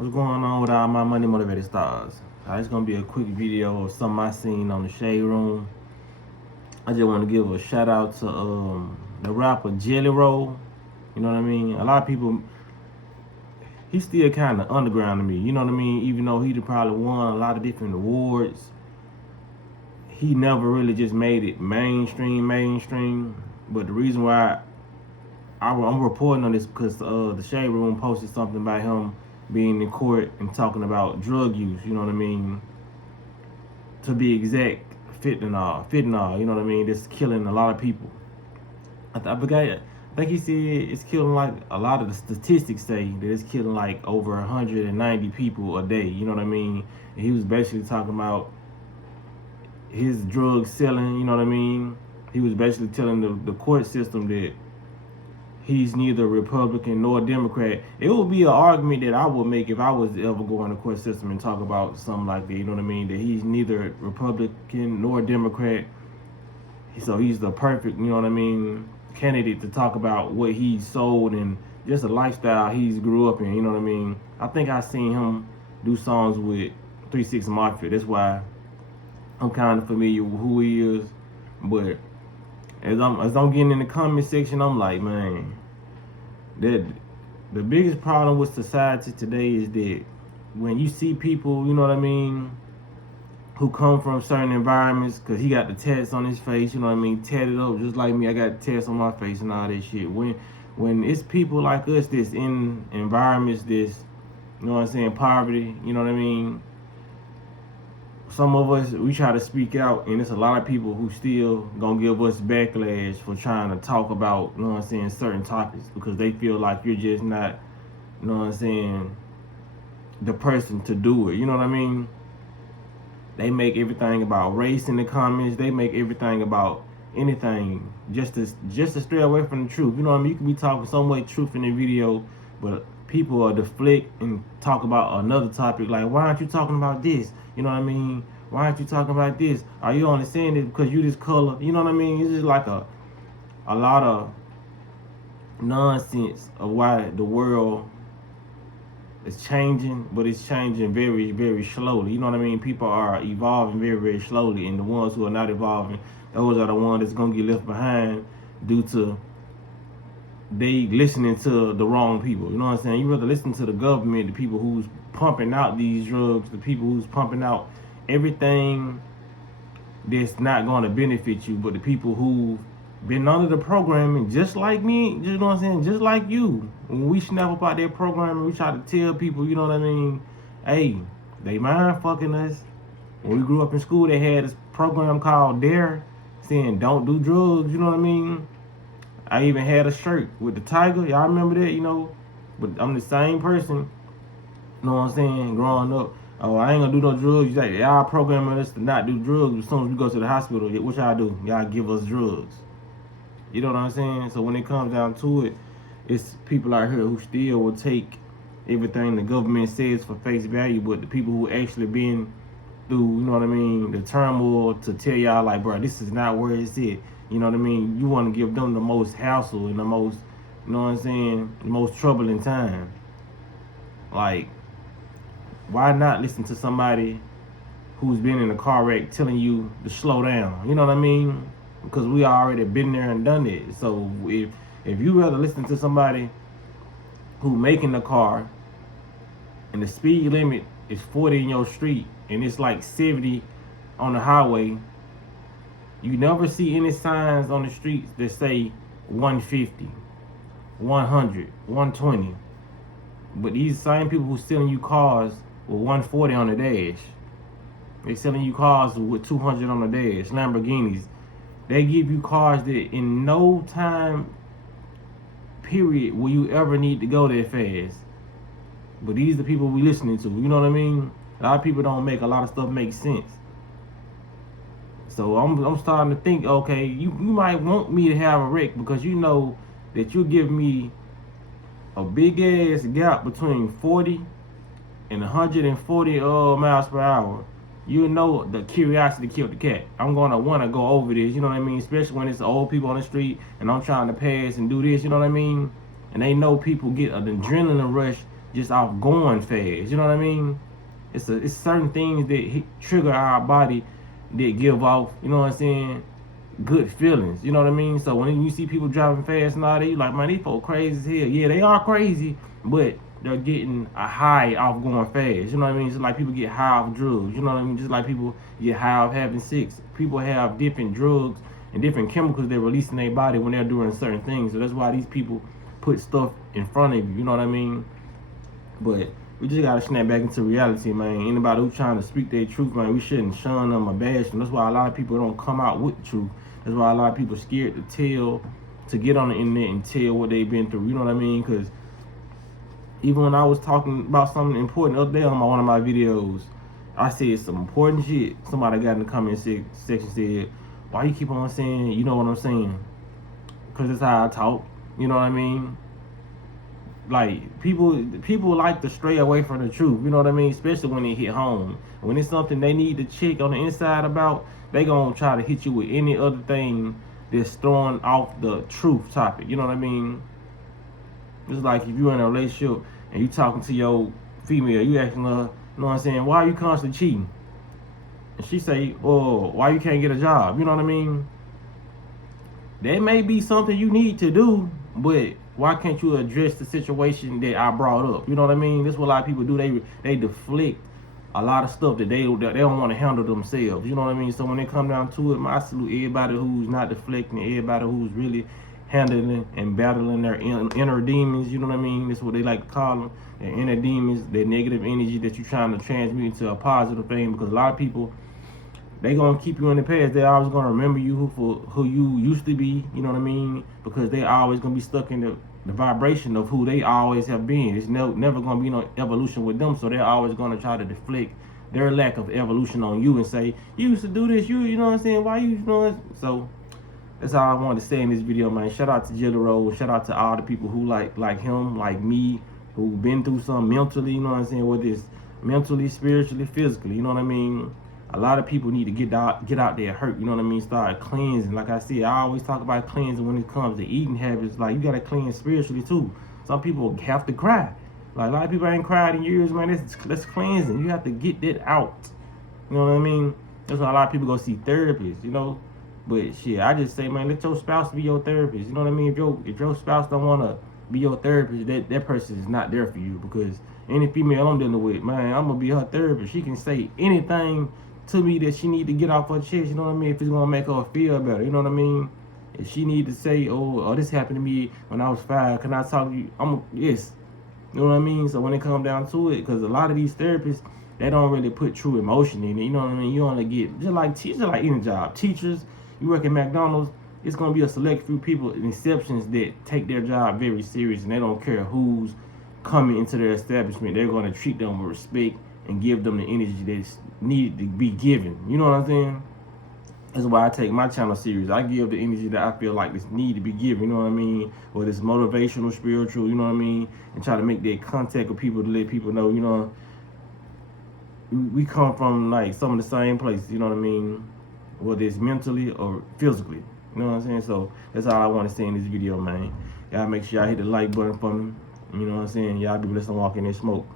What's going on with all my money motivated stars? It's gonna be a quick video of something I seen on the Shade Room. I just want to give a shout out to the rapper Jelly Roll. You know what I mean? A lot of people, he's still kind of underground to me. You know what I mean? Even though he probably won a lot of different awards, he never really just made it mainstream. But the reason why I'm reporting on this because the Shade Room posted something about him being in court and talking about drug use. You know what I mean? To be exact, fentanyl. You know what I mean? That's killing a lot of people. I think he said it's killing like a lot of the statistics say that it's killing like over 190 people a day. You know what I mean? And he was basically talking about his drug selling. You know what I mean? He was basically telling the court system that he's neither Republican nor Democrat. It would be an argument that I would make if I was ever going to the court system and talk about something like that. You know what I mean? That he's neither Republican nor Democrat. So he's the perfect, you know what I mean, candidate to talk about what he sold and just a lifestyle he's grew up in. You know what I mean? I think I seen him do songs with 3 6 Mafia. That's why I'm kind of familiar with who he is. But as I'm getting in the comment section, I'm like, man, that the biggest problem with society today is that when you see people, you know what I mean, who come from certain environments, because he got the tats on his face, you know what I mean, tatted up just like me. I got tats on my face and all that shit. When it's people like us that's in environments that's, you know what I'm saying, poverty, you know what I mean, some of us, we try to speak out, and it's a lot of people who still gonna give us backlash for trying to talk about, you know what I'm saying, certain topics, because they feel like you're just not, you know what I'm saying, the person to do it. You know what I mean? They make everything about race in the comments. They make everything about anything just to stray away from the truth. You know what I mean? You can be talking so much truth in the video, but people are deflect and talk about another topic. Like, why aren't you talking about this? You know what I mean? Why aren't you talking about this? Are you only saying it because you this color? You know what I mean? It's just like a lot of nonsense of why the world is changing, but it's changing very, very slowly. You know what I mean? People are evolving very, very slowly, and the ones who are not evolving, those are the ones that's gonna get left behind due to they listening to the wrong people. You know what I'm saying? You rather listen to the government, the people who's pumping out these drugs, the people who's pumping out everything that's not going to benefit you, but the people who've been under the programming, just like me, you know what I'm saying, just like you. When we snap about that programming, we try to tell people, you know what I mean, hey, they mind fucking us. When we grew up in school, they had this program called DARE, saying don't do drugs, you know what I mean? I even had a shirt with the tiger. Y'all remember that, you know? But I'm the same person, you know what I'm saying, growing up. Oh, I ain't gonna do no drugs. Y'all programming us to not do drugs. As soon as we go to the hospital, what y'all do? Y'all give us drugs. You know what I'm saying? So when it comes down to it, it's people out here who still will take everything the government says for face value, but the people who actually been through, you know what I mean, the turmoil to tell y'all like, bro, this is not where it's at. You know what I mean? You want to give them the most hassle and the most, you know what I'm saying, the most troubling time. Like, why not listen to somebody who's been in a car wreck telling you to slow down? You know what I mean? Because we already been there and done it. So if you rather listen to somebody who making the car and the speed limit is 40 in your street and it's like 70 on the highway, you never see any signs on the streets that say 150, 100, 120. But these same people who selling you cars with 140 on the dash, they selling you cars with 200 on the dash, Lamborghinis. They give you cars that in no time period will you ever need to go that fast. But these are the people we listening to. You know what I mean? A lot of people don't make a lot of stuff make sense. So I'm starting to think, okay, you might want me to have a wreck because you know that you give me a big ass gap between 40 and 140 miles per hour. You know the curiosity killed the cat. I'm gonna wanna go over this, you know what I mean? Especially when it's old people on the street and I'm trying to pass and do this, you know what I mean? And they know people get an adrenaline rush just off going fast. You know what I mean? It's certain things that trigger our body that give off, you know what I'm saying, good feelings. You know what I mean? So when you see people driving fast and all that, you like, man, these folks crazy as hell. Yeah, they are crazy, but they're getting a high off going fast. You know what I mean? Just like people get high off drugs. You know what I mean? Just like people get high off having sex. People have different drugs and different chemicals they release in their body when they're doing certain things. So that's why these people put stuff in front of you. You know what I mean? But we just gotta snap back into reality, man. Anybody who's trying to speak their truth, man, we shouldn't shun them or bash them. That's why a lot of people don't come out with the truth. That's why a lot of people scared to get on the internet and tell what they've been through. You know what I mean? Because even when I was talking about something important the other day on one of my videos, I said some important shit. Somebody got in the comment section said, why you keep on saying, you know what I'm saying? Because that's how I talk. You know what I mean? Like, people like to stray away from the truth. You know what I mean? Especially when they hit home. When it's something they need to check on the inside about, they gonna try to hit you with any other thing that's throwing off the truth topic. You know what I mean? It's like if you're in a relationship and you talking to your female, you asking her, you know what I'm saying, why are you constantly cheating? And she say, oh, why you can't get a job? You know what I mean? That may be something you need to do, but why can't you address the situation that I brought up? You know what I mean? That's what a lot of people do. They deflect a lot of stuff that they don't want to handle themselves. You know what I mean? So when they come down to it, I salute everybody who's not deflecting, everybody who's really handling and battling their inner demons. You know what I mean? That's what they like to call them, their inner demons, their negative energy that you're trying to transmute into a positive thing. Because a lot of people, they gonna keep you in the past. They always gonna remember you for who you used to be. You know what I mean? Because they always gonna be stuck in the vibration of who they always have been. It's never gonna be no evolution with them. So they're always gonna try to deflect their lack of evolution on you and say, you used to do this, you know what I'm saying? Why you doing? So that's all I wanted to say in this video, man. Shout out to Jelly Roll. Shout out to all the people who like him, like me, who been through something mentally, you know what I'm saying? Whether it's mentally, spiritually, physically, you know what I mean? A lot of people need to get out there hurt, you know what I mean? Start cleansing. Like I said, I always talk about cleansing when it comes to eating habits. Like, you got to cleanse spiritually too. Some people have to cry. Like, a lot of people ain't cried in years, man. That's cleansing. You have to get that out. You know what I mean? That's why a lot of people go see therapists, you know? But shit, I just say, man, let your spouse be your therapist. You know what I mean? If your spouse don't want to be your therapist, that person is not there for you. Because any female I'm dealing with, man, I'm going to be her therapist. She can say anything to me that she need to get off her chest, you know what I mean? If it's going to make her feel better, you know what I mean? If she need to say, oh, this happened to me when I was 5, can I talk to you? Yes. You know what I mean? So when it comes down to it, because a lot of these therapists, they don't really put true emotion in it, you know what I mean? You only get, just like any job. Teachers, you work at McDonald's, it's going to be a select few people, exceptions, that take their job very serious, and they don't care who's coming into their establishment. They're going to treat them with respect and give them the energy that's needed to be given. You know what I'm saying? That's why I take my channel serious. I give the energy that I feel like this need to be given, you know what I mean? Whether it's motivational, spiritual, you know what I mean? And try to make that contact with people to let people know, you know, we come from like some of the same places, you know what I mean? Whether it's mentally or physically. You know what I'm saying? So that's all I want to say in this video, man. Y'all make sure y'all hit the like button for me. You know what I'm saying? Y'all be blessed and walk in this smoke.